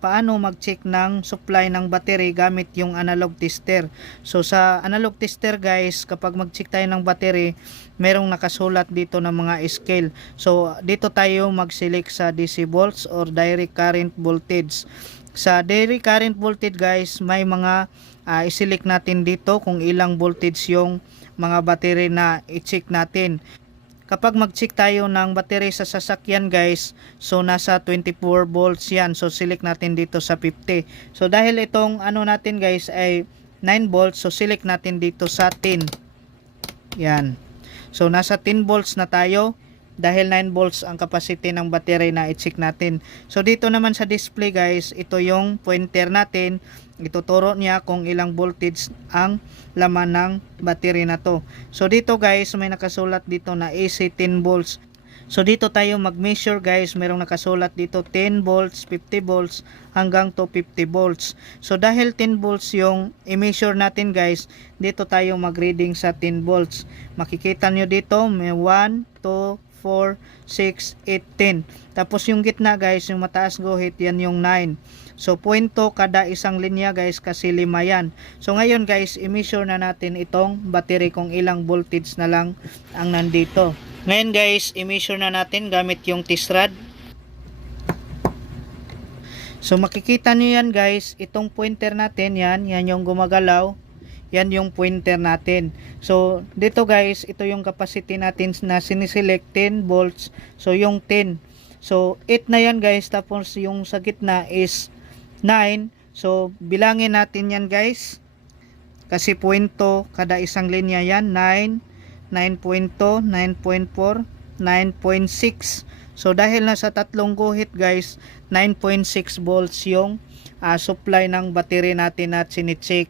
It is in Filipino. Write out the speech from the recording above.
paano mag-check ng supply ng battery gamit yung analog tester. So sa analog tester guys, kapag mag-check tayo ng battery, merong nakasulat dito ng mga scale. So dito tayo mag-select sa DC volts or direct current voltage. Sa direct current voltage guys, may mga ah, i-select natin dito kung ilang voltage yung mga battery na i-check natin kapag mag-check tayo ng battery sa sasakyan guys, so nasa 24 volts yan. So select natin dito sa 50. So dahil itong ano natin guys ay 9 volts, so select natin dito sa 10. Yan. So nasa 10 volts na tayo dahil 9 volts ang capacity ng battery na i-check natin. So dito naman sa display guys, ito yung pointer natin. Ituturo niya kung ilang voltage ang laman ng battery na to. So dito guys, may nakasulat dito na AC 10 volts. So dito tayo mag-measure guys, merong nakasulat dito 10 volts, 50 volts hanggang to 50 volts. So dahil 10 volts yung i-measure natin guys, dito tayo mag-reading sa 10 volts. Makikita nyo dito may 1, 2, 4, 6, 8, 10. Tapos yung gitna guys, yung mataas guhit, yan yung 9. So, puwento kada isang linya guys kasi lima yan. So, ngayon guys, i-measure na natin itong battery kung ilang voltage na lang ang nandito. Ngayon guys, i-measure na natin gamit yung test. So, makikita nyo yan guys, itong pointer natin yan, yan yung gumagalaw. Yan yung pointer natin. So, dito guys, ito yung capacity natin na siniselect 10 volts. So, yung 10. So, 8 na yan guys. Tapos, yung sa gitna is 9. So, bilangin natin yan guys. Kasi puwento, kada isang linya yan. 9, 9.2, 9.4, 9.6. So, dahil nasa tatlong guhit guys, 9.6 volts yung ah, supply ng battery natin at sinicheck.